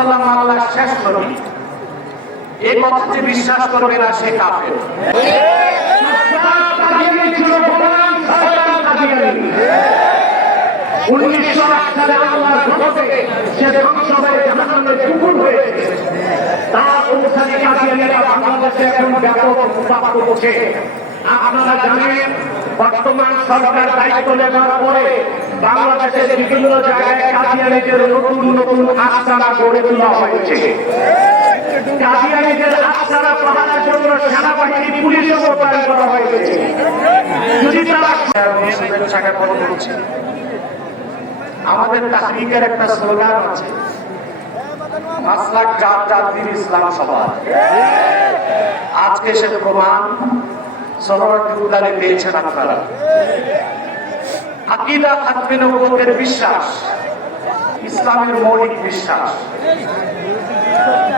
সাল্লাম আল্লাহর শেষ নবী, এই কথা যে বিশ্বাস করবে না সে কাফের। আপনারা জানেন বর্তমান সরকার দায়িত্ব নেওয়ার পরে বাংলাদেশের বিভিন্ন জায়গায় কাদিয়ানীদের নতুন নতুন আস্তানা গড়ে তোলা হয়েছে। কাদিয়ানীদের আস্তানা পাহারার জন্য সেনাবাহিনী পুলিশও মোতায়েন করা হয়েছে। যদি তারা শুভেচ্ছাকে বলে করছে, আমাদের তাহরিকের একটা স্লোগান আছে, মাসলাক জাত জাত দিন ইসলাম সবার। আজকে সে প্রমাণ সরোয়ারটি উদ্যানে পেয়েছেন আপনারা। আকীদা খাতমে নবুয়তের বিশ্বাস ইসলামের মৌলিক বিশ্বাস।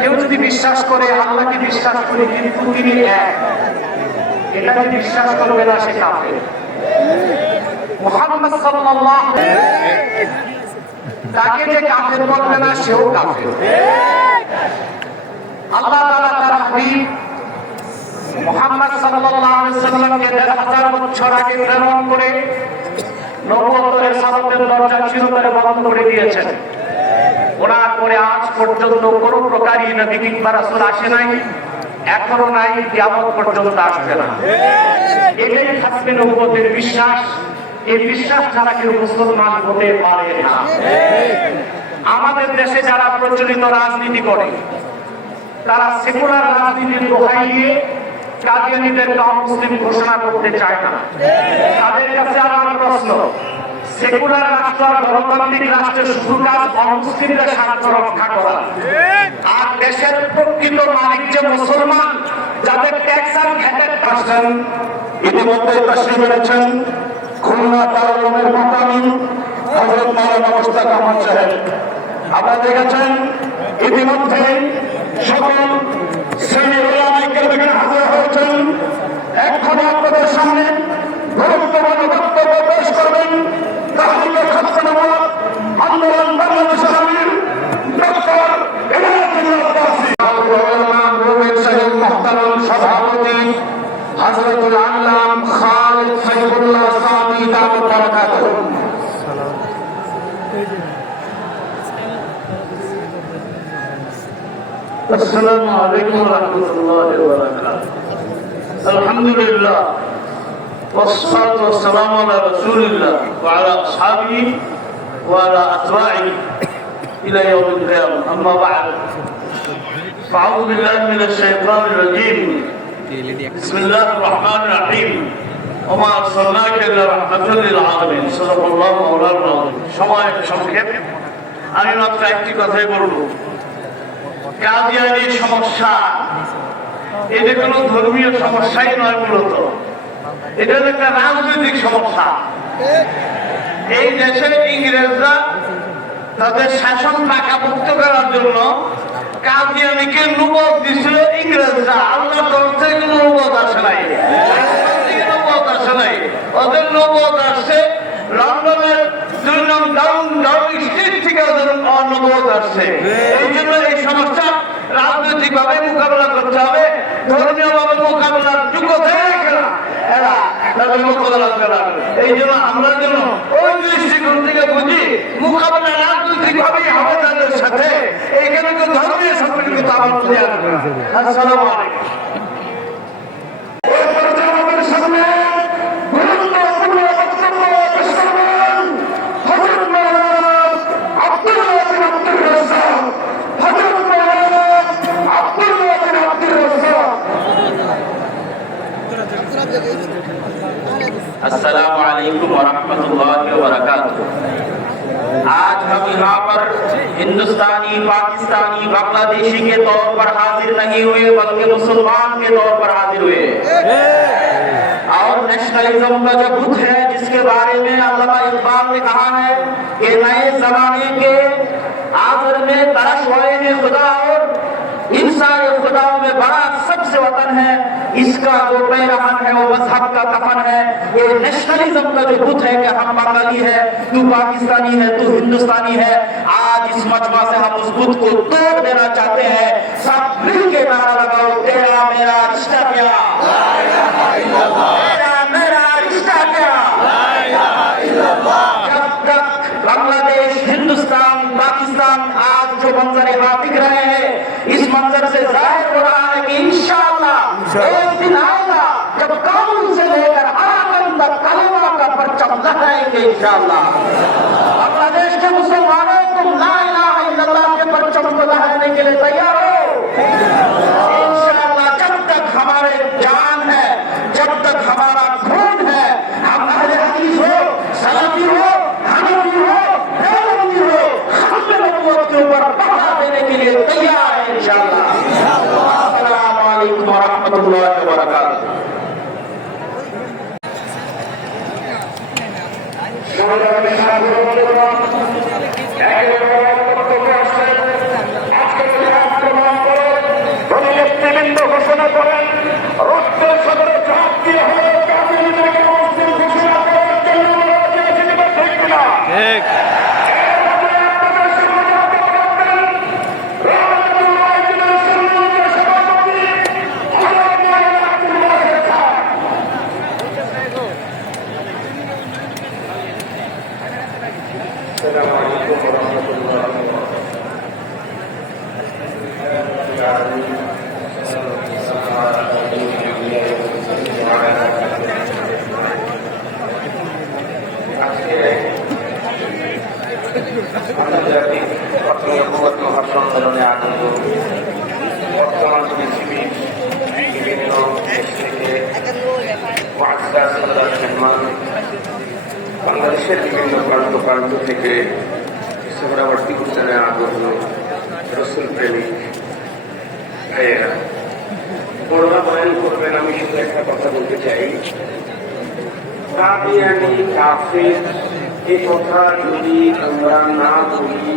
কেউ যদি বিশ্বাস করে আল্লাহকে বিশ্বাস করে কিন্তু তিনি এক, এটাকে বিশ্বাস করবে না সে কাফের। মুহাম্মদ সাল্লাল্লাহু তাকে যে কাফের বলবে না সেও কাফের। আল্লাহ তাআলা তার হাবিব মুহাম্মদ সাল্লাল্লাহু আলাইহি ওয়াসাল্লামকে ১৫০০ বছর আগে প্রেরণ করে নবুয়তের সালাতের দরজা চিরতরে বন্ধ করে দিয়েছেন। ওনার পরে আজ পর্যন্ত কোনো প্রকারই নবী কিংবা রাসূল আসে নাই, এখনো নাই, কিয়ামত পর্যন্ত আসবে না। এটাই খাতমে নবুয়তের বিশ্বাস। এই বিশ্বাস ছাড়া কেউ মুসলমান হতে পারে না। আমাদের দেশে যারা প্রচলিত রাজনীতি করে তারা সেকুলার রাজনীতির দোহাই দিয়ে কাদিয়ানীদেরকে অমুসলিম ঘোষণা করতে চায় না। তাদের কাছে আমার প্রশ্ন, সেকুলার রাষ্ট্র আর গণতান্ত্রিক রাষ্ট্রের শুধু কাজ অমুসলিমদের স্বার্থ রক্ষা করা, আর দেশের প্রকৃত মালিক যে মুসলমান যাদের ট্যাক্স আর ভ্যাটের আসেন। ইতিমধ্যে তাশরীফ এনেছেন খুলনা দারুল উলুমের মুকামিল হযরত মাওলানা মুশতাক আহমদ সাহেব। আপনারা দেখেছেন ইতিমধ্যে সকল শ্রেণীর উলামায়ে কেরাম হাজির হয়েছেন। এখন আপনাদের সামনে গুরুত্বপূর্ণ বক্তব্য পেশ করবেন তাহলে খাতমে নবুয়ত আন্দোলন বাংলাদেশের আমির ডক্টর ইনায়েতুল্লাহ আব্বাসী, মুহতারাম সভাপতি হযরতুল আল্লাম খালিদ সাইফুল্লাহ সামি দাওয়াত বারাকাতুহু। السلام عليكم ورحمة الله وبركاته. الحمد لله والصلاة والسلام على رسول الله وعلى أصحابه وعلى أتباعه إلى يوم القيامة. أما بعد فأعوذ بالله من الشيطان الرجيم. بسم الله الرحمن الرحيم. وما أرسلناك إلا رحمة للعالمين. صدق الله مولانا العظيم. সময় সংক্ষেপ, আমি মাত্র একটি কথাই বলবো। কাদিয়ানী সমস্যা এটা কোনো ধর্মীয় সমস্যাই নয়, মূলত এটা একটা রাজনৈতিক সমস্যা। এই দেশে ইংরেজরা তাদের শাসন পাকাপোক্ত করার জন্য কাদিয়ানীকে নবুয়ত দিছিল ইংরেজরা। আল্লাহর তরফ থেকে কোনো নবুয়ত আসে নাই, ওদের নবুয়ত আসছে লন্ডনের ২ নং ডাউনিং স্ট্রিট থেকে ওদের নবুয়ত আসছে। এই জন্য এই সমস্যা রাজনৈতিক ভাবে মোকাবেলা করতে হবে, ধর্মীয় ভাবে মোকাবেলার যোগ্যতা এরা তাদের মোকাবেলা করাবে। এই জন্য আমরা যেন ওই দৃষ্টিকোণ থেকে বুঝি মোকাবেলা রাজনৈতিক ভাবেই হবে তাদের সাথে, এইখানে তো ধর্মীয় সম্পর্কিত আবার দেওয়া হবে। আসসালামু আলাইকুম। अस्सलामु अलैकुम वरहमतुल्लाहि वबरकातुहू। आज हम यहाँ पर हिंदुस्तानी, पाकिस्तानी, बांग्लादेशी के तौर पर हाजिर नहीं हुए, बल्कि मुसलमान के तौर पर हाजिर हुए। और नेशनलिज्म का जो भूत है, जिसके बारे में अल्लामा इकबाल ने कहा है कि नए जमाने के आखिर में तरश हुए खुदा और इंसान खुदाओं में बड़ा सबसे वतन है इसका जो पैरहन है वो मजहब का कफन है। ये नेशनलिज्म का जो बुत है कि हम बंगाली है, तू पाकिस्तानी है, तू हिंदुस्तानी है, आज इस मजमा से हम उस बुत को तोड़ देना चाहते हैं। सब मिल के नारा लगाओ, तेरा मेरा रिश्ता क्या, तेरा मेरा रिश्ता क्या। जब तक बांग्लादेश, हिंदुस्तान, पाकिस्तान आज जो मंजर यहाँ दिख रहे हैं, इस मंजर से जाहिर हो रहा है कि इंशाअल्लाह एक दिन आएगा जब काबुल से लेकर आराकंद तक कलमा का परचम लहराएंगे इंशाअल्लाह। बांग्लादेश के मुसलमानों, तुम ला इलाहा इल्लल्लाह के परचम को लहराने के लिए तैयार हो इंशाअल्लाह। जब तक हमारे जान है, जब तक हमारा खून है, हम अहले हदीस हो, सलफी हो, हनफी हो, देवबंदी हो, हम नबूवत के ऊपर पहरा देने के लिए तैयार है इंशाअल्लाह। अस्सलामु अलैकुम व रहमतुल्लाहि व बरकातुहू। ঘোষণা করেন রক্তের সাগরে ঝাঁপ দিয়ে হলেও কাফিরদেরকে মুসলিম ঘোষণা করার জন্য ঠিক কিনা? ঠিক। সম্মেলনে আগত বর্তমান পৃথিবীর বিভিন্ন দেশ থেকে বাংলাদেশের বিভিন্ন প্রান্ত প্রান্ত থেকে সোহরাওয়ার্দী উদ্যানে আগত রসুল প্রেমিক ভাইয়েরা বড়রা বয়ান করবেন। আমি শুধু একটা কথা বলতে চাই, কাদিয়ানি কাফের এই কথা যদি আমরা না বলি,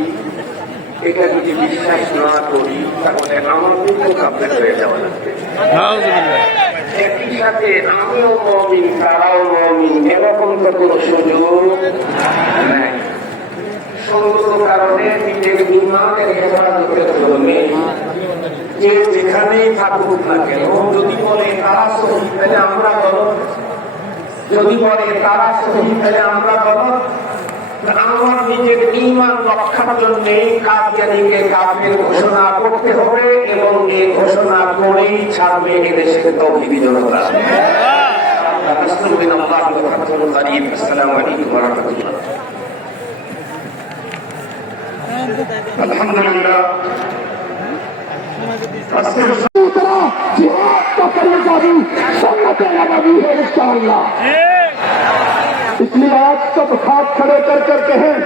এটা যদি বিশ্বাস না করি, তাহলে আমার কিন্তু কাফের হয়ে যাওয়া লাগবে। একই সাথে আমিও মুমিন, তারাও মুমিন, এরকম তো কোনো সুযোগ নাই। সমস্ত কারণে নিজের ঈমানের হেফাজতের জন্য যে যেখানেই থাকুক না কেন, যদি বলে তারা শহীদ তাহলে আমরা গলত, যদি বলে তারা শহীদ তাহলে আমরা গলত। আমার নিজের ঈমান রক্ষার জন্য কাদিয়ানীকে কাফের ঘোষণা করতে হবে এবং এই ঘোষণা করেই ছাড়বে এদেশের তৌহিদি জনতা। আসসালামু আলাইকুম ওয়া রাহমাতুল্লাহ। আলহামদুলিল্লাহ। इसलिए आज सब हाथ खड़े कर कर कहें,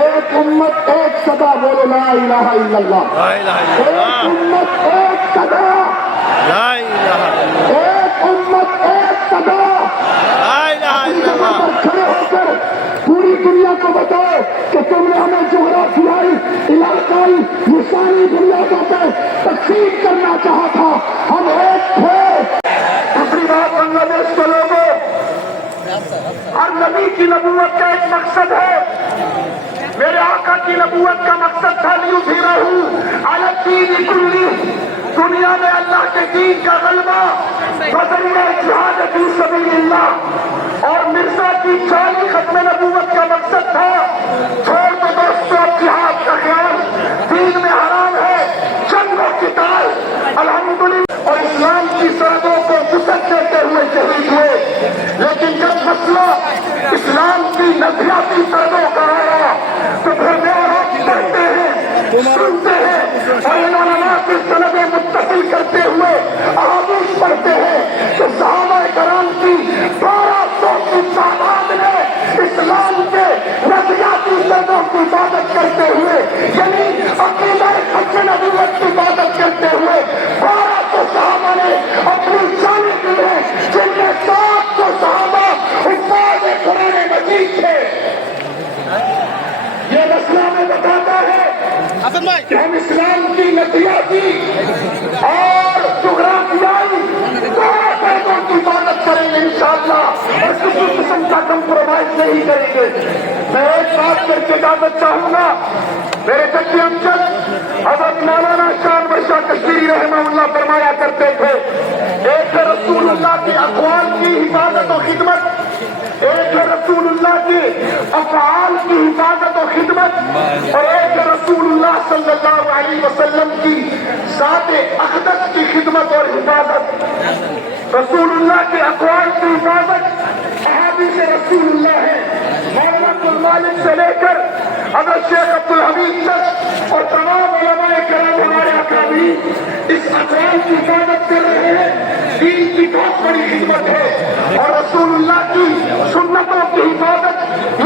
एक उम्मत एक सदा बोलो ला इलाहा इल्लल्लाह, एक उम्मत एक सदा, एक उम्मत एक सदा। खड़े होकर पूरी दुनिया को बताओ कि तुमने हमें जोग्राफियाई, इलाकाई, निशानी बुनियादों पर तकसीम करना चाहा था, हम एक थे। दूसरी बात, बांग्लादेश के लोगों, हर नबी की नबूवत का एक मकसद है। मेरे आका की नबूवत का मकसद था लियुज़हिरहु अला दीन कुल्ली, दुनिया में अल्लाह के दीन का गलबा बज़रिए जिहाद फी सबीलिल्लाह। और मिर्जा की 40 खत्म नबूवत का मकसद था, छोड़ दो दोस्तों जिहाद का ख्याल, दीन में हराम है, जंगों की ताल। अल्हम्दुलिल्लाह। और इस्लाम की सरहदों को वुसअत देते हुए शहीद हुए। लेकिन जब मसला इस्लाम की नजरियाती सरहदों का आया तो फिर वो आप पढ़ते हैं, सुनते हैं और उलमा की सनदें मुत्तसिल करते हुए अहादीस पढ़ते हैं कि सहाबा-ए-किराम की 1200 की तादाद ने इस्लाम के नजरियाती सरहदों की इबादत करते हुए, यानी अकीदा-ए-हक़ नबूवत की इबादत करते हुए 1200 सहाबा ने अपनी जानें दी हैं, जिनमें 700 सहाबा हुफ्फाज़ कुरान मजीद थे। ये मसला में बताता है कि हम इस्लाम की नदिया की और जुगराफियाई पैदों की हिफाजत करेंगे इंशाअल्लाह और किसी किस्म का कंप्रोमाइज नहीं करेंगे। मैं एक बात करके इजाजत चाहूंगा, मेरे जद्दी अमजद हज़रत मौलाना शान बशा कश्मीरी रहमतुल्लाह फरमाया करते थे, एक है रसूलुल्लाह की अक़वाल की हिफाजत और खिदमत, एक है रसूलुल्लाह की अफ़आल की हिफाजत और खिदमत, और एक है रसूलुल्लाह सल्लल्लाहु अलैहि वसल्लम की ज़ात-ए अक़दस की खिदमत और हिफाजत। रसूलुल्लाह के अक़वाल की हिफाजत अहादीस रसूलुल्लाह है, मौलाना अब्दुल मालिक से लेकर हज़रत शेख अब्दुल हमीद तक और तमाम उलमाए किराम हमारे अकाबीर इस अक़वाल की हिफाजत कर रहे हैं। दीन की बहुत बड़ी खिदमत है और रसूलुल्लाह की सुन्नतों की हिफाजत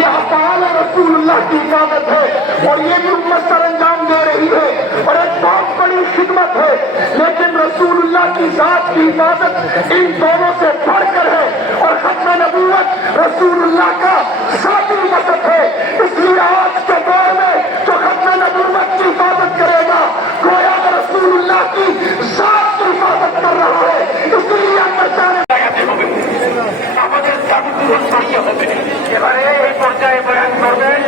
ये अफ़आल रसूलुल्लाह की हिफाजत है और ये भी उम्मत सर अंजाम दे रही है और एक बहुत बड़ी खिदमत है। लेकिन रसूलुल्लाह की ज़ात की हिफाजत इन दोनों से बढ़कर है और खत्म नबूवत रसूलुल्लाह का ज़ाती मकसद है। इसलिए आज के दौर में जो खत्म नबूवत की हिफाजत करेगा गोया रसूलुल्लाह की ज़ात की हिफाजत कर रहा है। इसलिए अंदर जाने আমাদের দাবি করতে হবে। এবারে এই পর্যায়ে বয়ান করবেন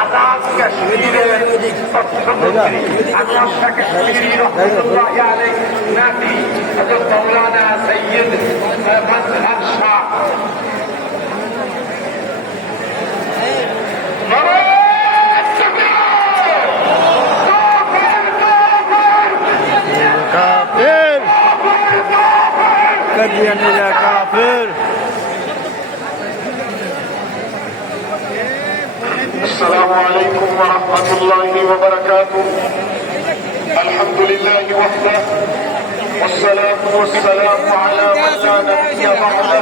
আজাদ কাশ্মীরের তথ্যমন্ত্রী আজাদ কাশ্মীরি রহমতুল্লাহ আলাইহি নাতি হযরত মাওলানা সৈয়দ মজহর শাহ। السلام عليكم ورحمة الله وبركاته. الحمد لله وحده والصلاة والسلام على من لا نبي بعده.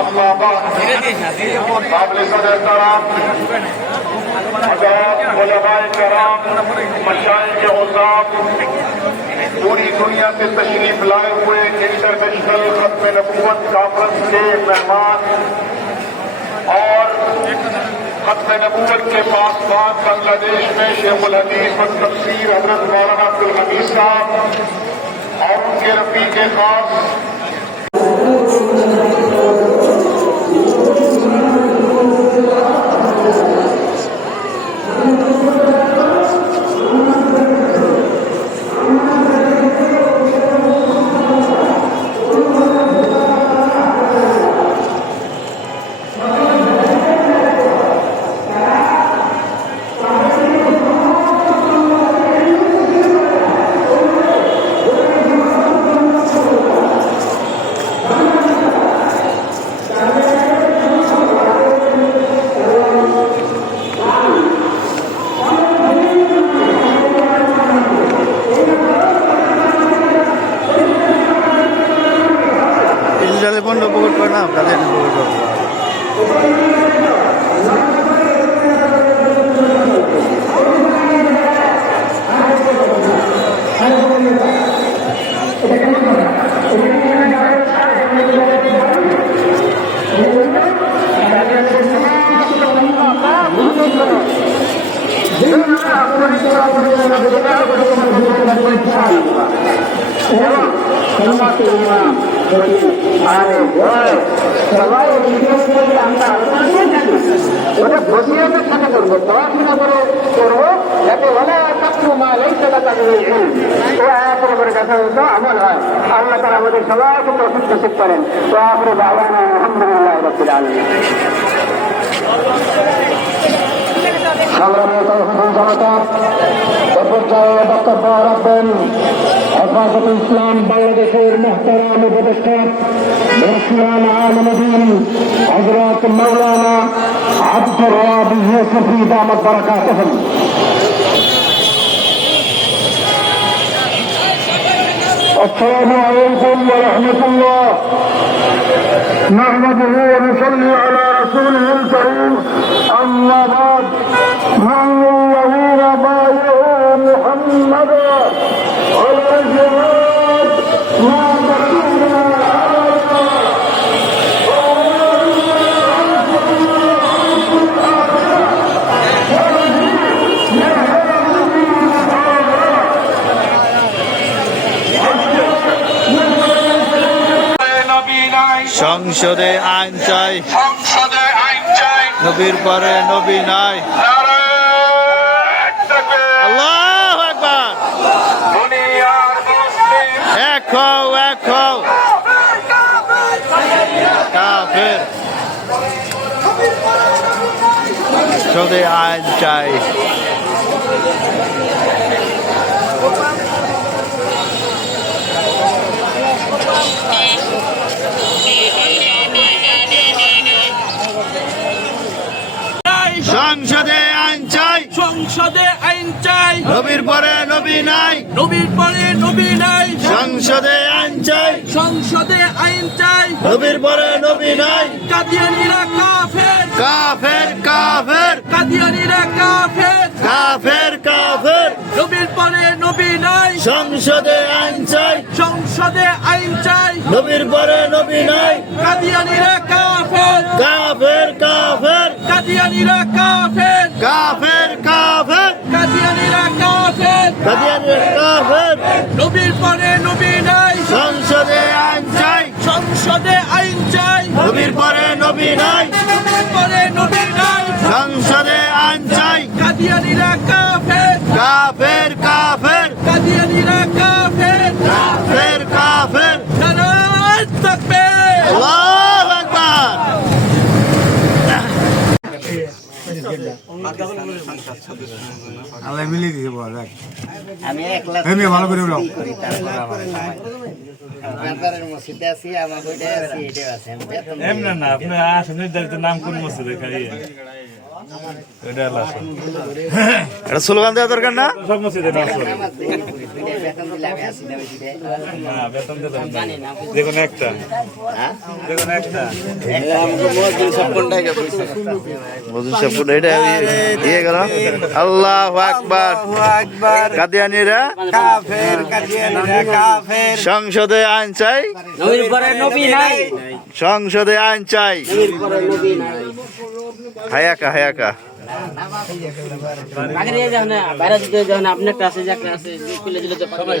أما بعد قابل صدر کرام حضرات علماء کرام مشائخ عظام پوری دنیا سے تشریف لائے ہوئے انٹرنیشنل ختم نبوت کانفرنس کے مہمان اور ختم نبوت کے پاسبان بنگلہ دیش میں شیخ الحدیث و تفسیر حضرت مولانا عبدالحمید صاحب اور ان کے رفیق خاص আল্লাহ তাআলা আমাদের সবাইকে তৌফিক নসিব করেন। ওয়া আখিরু দাওয়ানা আলহামদুলিল্লাহি রাব্বিল আলামিন। সংগ্রামী জনতা এ পর্যায়ে বক্তব্য রাখবেন হেফাজতে ইসলাম বাংলাদেশের মুহতারাম উপদেষ্টা মুফতিয়ান আলমগীর হযরত মাওলানা আব্দুর রাব্বি ইউসুফী দামাত বারাকাতুহুম। السلام عليكم ورحمة الله. نحمده ونصلي على رسوله الكريم. أما بعد من الذين بايعوا محمدا على الجهاد ما بقينا أبدا সংসদে আইন চাই, সংসদে আইন চাই, নবীর পরে নবী নাই। নারায়ণ তাকবীর। আল্লাহু আকবার। দুনিয়ার মুসলিম এক হও, এক হও। কাফের। সংসদে আইন চাই। সংসদে আইন চাই, সংসদে আইন চাই, নবীর পরে নবী নাই। নবীর পরে নবী নাই। সংসদে আইন চাই, সংসদে আইন চাই, নবীর পরে নবী নাই। কাদিয়ানীরা কাফের, কাফের, কাফের, কাদিয়ানীরা কাফের, কাফের, কাফের। নবীর পরে নবী নাই। সংসদে আইন চাই, সংসদে আইন চাই, নবীর পরে নবী নাই। কাদিয়ানীরা কাফের, কাফের, কাফের, কাদিয়ানীরা কাফের, কাফের, কাফের, কাদিয়ানীরা কাফের, কাদিয়ানীরা কাফের। নবীর পরে নবী নাই। সংসদে আইন চাই, সংসদে আইন চাই, নবীর পরে নবী নাই। নবীর পরে নবী নাই। সংসদে আইন চাই, কাদিয়ানীরা কাফের, কাফের, কাফের, কাদিয়ানীরা কাফের, কাফের, কাফের। নারায়ণ তাকবীর। আল্লাহু আকবার। আল্লাহ মিলিয়ে দিতে বল আমি একলা এমনি ভালো করে উড়াও ব্যাপারের মসজিদে আছি, আমার ওইটা আছি, এটাও আছে। আমি বেতন দিই। এমন না আপনি আসেন নির্ধারিত নাম কোন মসজিদে খাইয়ে ওইটা হলো আসল। এটা স্লোগান দেওয়া দরকার না? সব মসজিদে নাম করে নামাজ দিই, দুইটাই বেতন দিলে আমি আসি না ওইটাই। না বেতন দিতে হবে না। জানি না। দেখুন একটা হ্যাঁ? দেখুন একটা বুঝুন সব এটা ইয়ে গেল। আল্লাহু আকবার। কাদিয়ানীরা কাফের, কাদিয়ানীরা কাফের। সংসদে আইন চাই, নবীর পরে নবী নাই। সংসদে আইন চাই। নবীর পরে নবী নাই। হায়াকা, হায়াকা। আগে দিয়ে যাও না, বাইরে দিয়ে যাও না, আপনার কাছে যাকে আছে খুলে দিলে তো সবাই